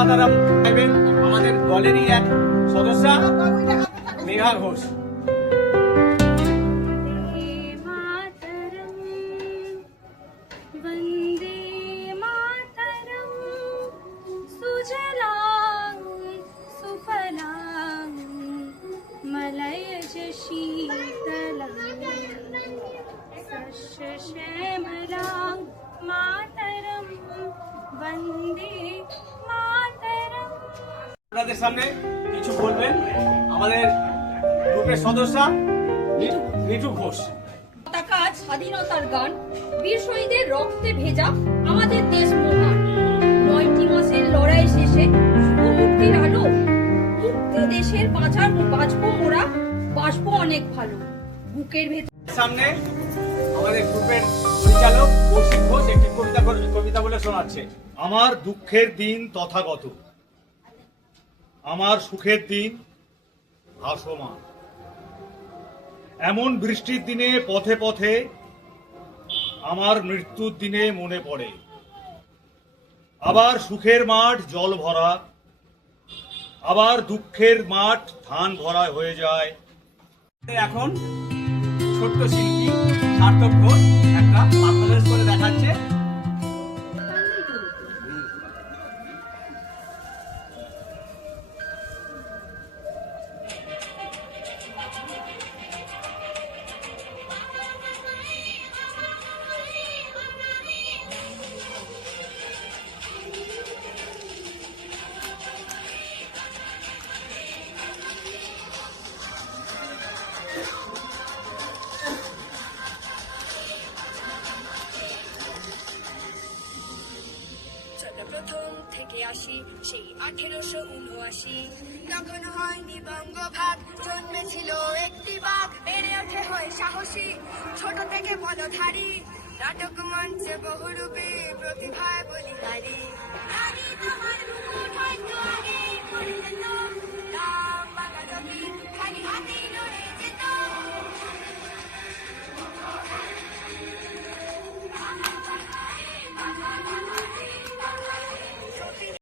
মাতারাম গাইবেন আমাদের দলেরই এক সদস্যা মেঘা ঘোষ। আপনাদের সামনে কিছু বলবেন আমাদের গ্রুপের সদস্যা মিঠু ঘোষ। কাজ স্বাধীনতার গান, বীর শহীদের রক্তে ভেজা আমাদের দেশ মহান। ৯টি মাসের লড়াই শেষে মুক্তির আলো, মুক্তি দেশের বাঁচবো মোরা, বাঁচবো অনেক ভালো। বুকের ভেতর সামনে আমাদের গ্রুপের পরিচালক কৌশিক ঘোষ একটি কবিতা বলে শোনাচ্ছে। আমার দুঃখের দিন তথাগত, আমার সুখের দিন ভাসমান। এমন বৃষ্টির দিনে পথে পথে আমার মৃত্যুর দিনে মনে পড়ে। আবার সুখের মাঠ জল ভরা, আবার দুঃখের মাঠ ধান ভরা হয়ে যায়। এখন ছোট্ট শিল্পী সার্থক ঘোষ একটা পারফরমেন্স করে দেখাচ্ছে। প্রথম থেকে আসি সেই 1879, তখন হয়নি বঙ্গভাগ, জন্মেছিল একটি বাঘ, বেড়ে ওঠে হয় সাহসী, ছোট থেকে পদধারী, নাটক মঞ্চে বহুরূপী প্রতিভায় বলিহারি। নারী তোমার মুকুট হয়তো আগে